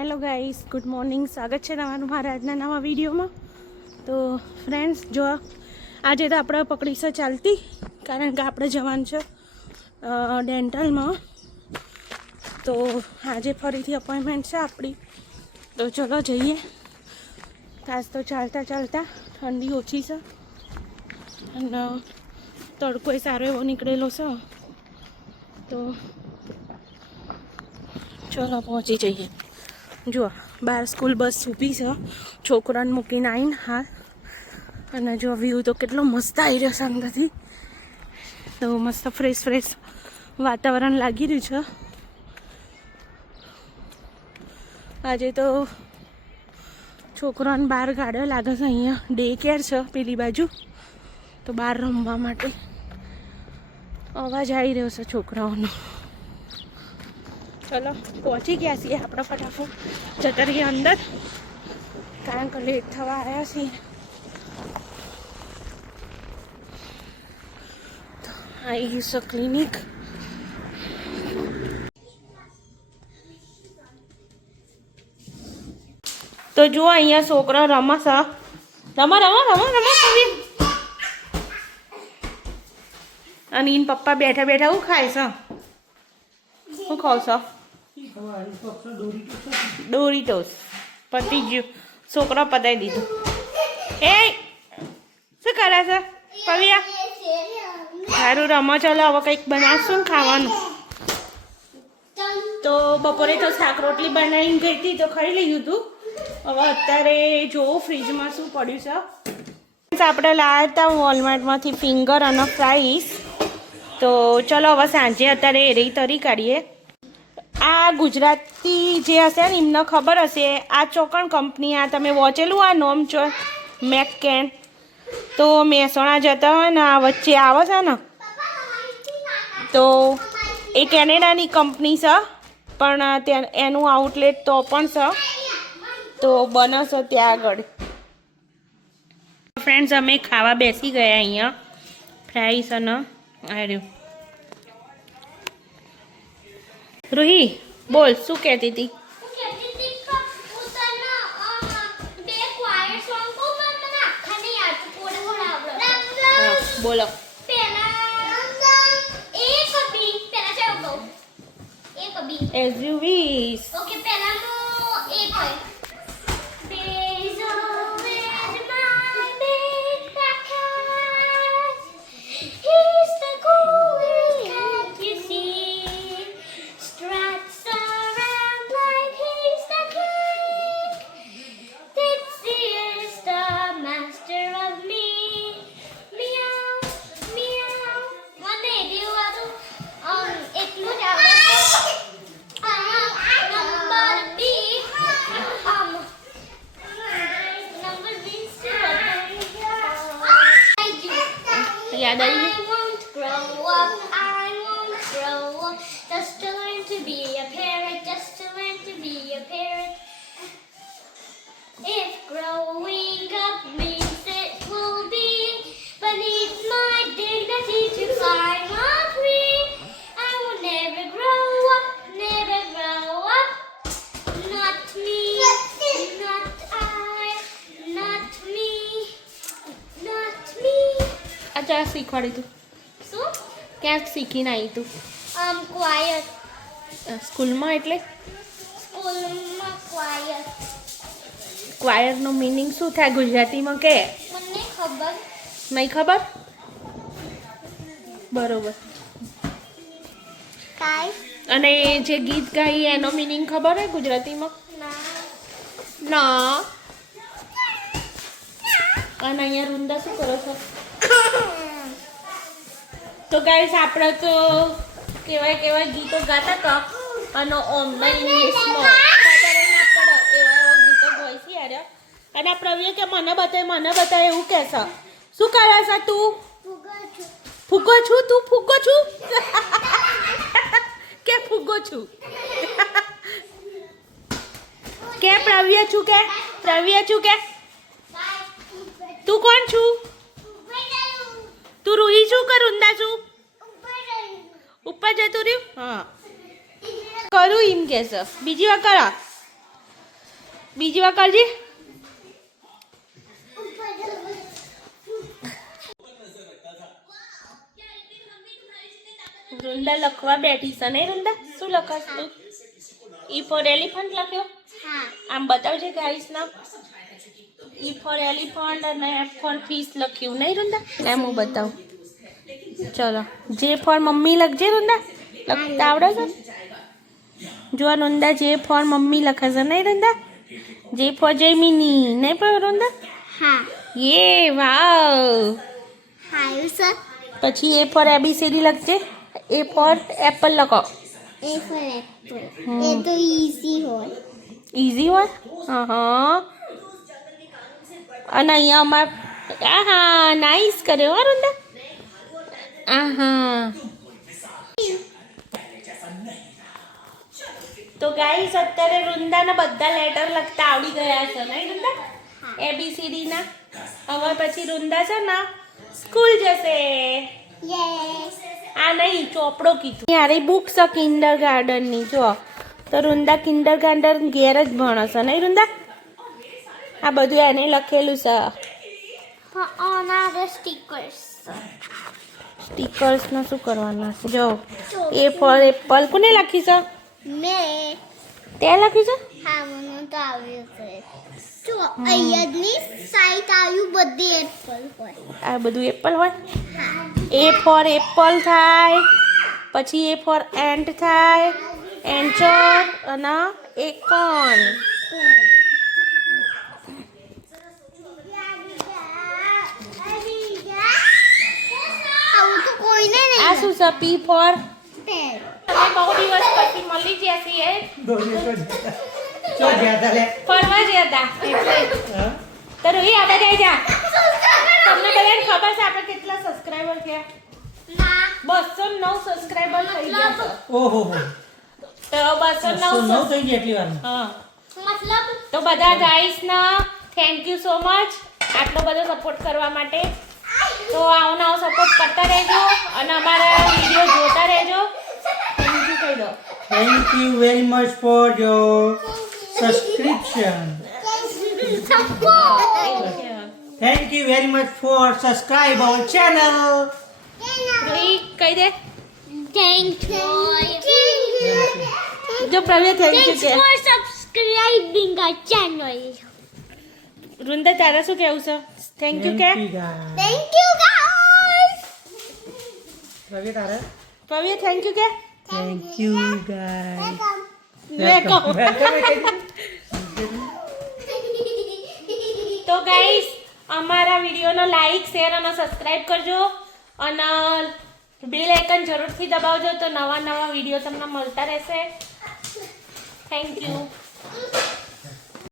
Hello guys, good morning. સ્વાગત છે તમારું મારા આજના નવા વિડીયોમાં. તો ફ્રેન્ડ્સ, જો આજે તો આપણે પકડીશું ચાલતી, કારણ કે આપણે જવાનું છે ડેન્ટલમાં. તો આજે ફરીથી અપોઇન્ટમેન્ટ છે આપણી. તો ચલો જઈએ. આજ તો ચાલતા ચાલતા ઠંડી ઓછી છે અને તડકો સારો એવો નીકળેલો છે. તો ચલો પહોંચી જઈએ. જુઓ, બહાર સ્કૂલ બસ ઊભી છે, છોકરાને મૂકીને આવીને. હા, અને જો વ્યૂ તો કેટલો મસ્ત આવી રહ્યો છે અંદરથી. તો મસ્ત ફ્રેશ વાતાવરણ લાગી રહ્યું છે. આજે તો છોકરાને બહાર ગાડ્યો લાગે છે. અહીંયા ડે કેર છે પેલી બાજુ, તો બહાર રમવા માટે અવાજ આવી રહ્યો છે છોકરાઓનો. ચલો પહોંચી ગયા છીએ આપણે. ફટાફટ જતા રહીએ અંદર, કારણ કે લેટ થવા આવ્યા છીએ. તો આવી ગયું છે ક્લિનિક. તો જુઓ, અહીંયા છોકરા રમશે. અને એન પપ્પા બેઠા બેઠા શું ખાય છે? શું ખાવ છો? ડોરીટોસ. પતી ગયું, છોકરા પતાવી દીધું. એ શું કરે છે પવિયા? સારું રમો. ચાલો હવે કંઈક બનાવશું ને ખાવાનું. તો બપોરે તો શાક રોટલી બનાવીને ગઈ હતી, તો ખાઈ લીધું હતું. હવે અત્યારે જોવું ફ્રીજમાં શું પડ્યું છે. આપણે લાવ્યા હતા વોલમાર્ટમાંથી ફિંગર અને ફ્રાઈસ. તો ચલો હવે સાંજે અત્યારે એ રહી તરી કાઢીએ. આ ગુજરાતી જે હશે ને એમને ખબર હશે. આ ચોકણ કંપની, આ તમે વાંચેલું આ નોમ છો મેકકેન. તો મહેસાણા જતા હોય ને, આ વચ્ચે આવે છે ને, તો એ કેનેડાની કંપની છે, પણ ત્યાં એનું આઉટલેટ તો પણ છે. તો બનશે ત્યાં આગળ. ફ્રેન્ડ્સ, અમે ખાવા બેસી ગયા. અહીંયા ફ્રાઈસ અને આર્યું. રૂહી બોલ, શું કહેતી હતી? બોલો. As you wish. Okay, પહેલાનો એક હોય. Days old and my big black cat. He's the coolest cat you see. Strats around like he's the king. Ditsy is the master of me. Meow, meow. મને દેવાનું એટલું જ આવડે છે. યાદ આવી? I won't grow up, I won't grow up, just to learn to be a parrot, just to learn to be a parrot. If growing up means it will be beneath my dignity to climb a tree, I will never grow up, never grow up. Not me, not I, not me, not me. આ ચા શીખવાડી તું? શું? ક્યાંક શીખીને આવી તું? Choir. સ્કૂલમાં? એટલે સ્કૂલમાં ક્વાયર. ક્વાયરનો મિનિંગ શું થાય ગુજરાતીમાં? કે મને ખબર નહીં ખબર? બરોબર. કાઈ અને જે ગીત ગાઈ એનો મિનિંગ ખબર હે ગુજરાતીમાં? ના. ના. અને અહીંયા રૂંદા શું કરો છો? તો ગાઈસ, આપણે તો કેવાય ગીતો ગાતા હતા, અને ઓમના ઇંગ્લિશમાં ખબર ના પડે એવા ગીતો ગાઈશી યાર. અને આ પ્રવીણ કે મને બતાય એવું કહેશે. શું કરે છે તું? ફૂગો છું તું? ફૂગો છું કે ફૂગો છું? કે પ્રવ્ય છું કે તું કોણ છું? તું રૂહી છું કે રૂંદા છું? ઉપર જતું રહ્યું. હા, કરું એમ કે છે. બીજી વાર કરો. બીજી વાર કરજે. વૃંદા લખવા બેઠી છે નહીં વૃંદા? શું લખાશ તું? ઈ ફોર એલિફન્ટ લખ્યો? હા. આમ બતાવજે ગાઈસ ના. ઈ ફોર એલિફન્ટ અને એફ ફોર ફિશ લખ્યું નહીં વૃંદા? એમ હું બતાવું. ચલો જે ફોર મમ્મી લખજે વૃંદા. લખતા આવડે છે? જો વૃંદા જે ફોર મમ્મી લખે છે નહીં વૃંદા? જે ફોર જયમિની નહીં પણ વૃંદા? હા. યે વાવ. હાયું સર. પછી એ ફોર એબીસીડી લખજે. એ ફોર એપલ લખો. A for Apple. એ તો ઈઝી હોય. ઇઝી હોય? હા. અને અહીંયા અમાર આહા નાઈસ કર્યો હો વૃંદા. આહા. તો ગાઈસ અત્યારે વૃંદાના બધા લેટર લખતા આવડી ગયા છે નહીં વૃંદા? એબીસીડી ના. હવે પછી વૃંદા છે ને સ્કૂલ જશે. યસ. આ નહીં ચોપડો કીધું. યારે બુક છે કિન્ડર ગાર્ડનની જો. તો વૃંદા કિન્ડર ગાર્ડન ઘેર જ ભણે છે નહીં વૃંદા? આ બધું એને લખેલું છે. ઓના સ્ટીકર્સ. સ્ટીકર્સનું શું કરવાનું છે? જો એ ફોર એપલ કોને લખી છે? મેં. તે લખ્યું છે? હા મને તો આવ્યું છે. જો અહીંયાની સાઈડ આવ્યું બધી એપલ હોય. આ બધું એપલ હોય. એ ફોર એપલ થાય. પછી એ ફોર એન્ટ થાય. એન્ચર અને એકોન. આવું તો કોઈને નહીં. આ શું છે? P four. પેન. તમે બહુ દિવસ પછી મળી ગયા છીએ. ફરવા ગયા હતા એટલે. તો રોહી આપણે જઈ જા. તમને બધાને ખબર છે આપણે કેટલા સબસ્ક્રાઇબર થયા? ના. 209 સબસ્ક્રાઇબર થઈ ગયા છે. ઓહો તો 209 થઈ ગઈ એટલી વાર હા. મતલબ તો બધા ગાઈસ ના થેન્ક યુ સો મચ આટલો બધો સપોર્ટ કરવા માટે. તો આવો નવો સપોર્ટ કરતા રહેજો અને અમારા વિડીયો જોતા રહેજો. થેન્ક યુ કહી દો. Thank you very much for your subscription thank you very much for subscribe our channel Rohi કહી દે. Thank you. જો પ્રવીણ થેન્ક યુ Thanks કે. for subscribing our channel. Vrinda તારા શું કહેવું છે? થેન્ક યુ કે. Thank you guys. રવિ તારે પ્રવીણ થેન્ક યુ કે. Thank you guys welcome. તો ગાઈસ અમારા વિડીયોનો લાઈક શેર અને સબસ્ક્રાઇબ કરજો અને બેલ આઇકન જરૂરથી દબાવજો તો નવા નવા વિડીયો તમને મળતા રહેશે. Thank you.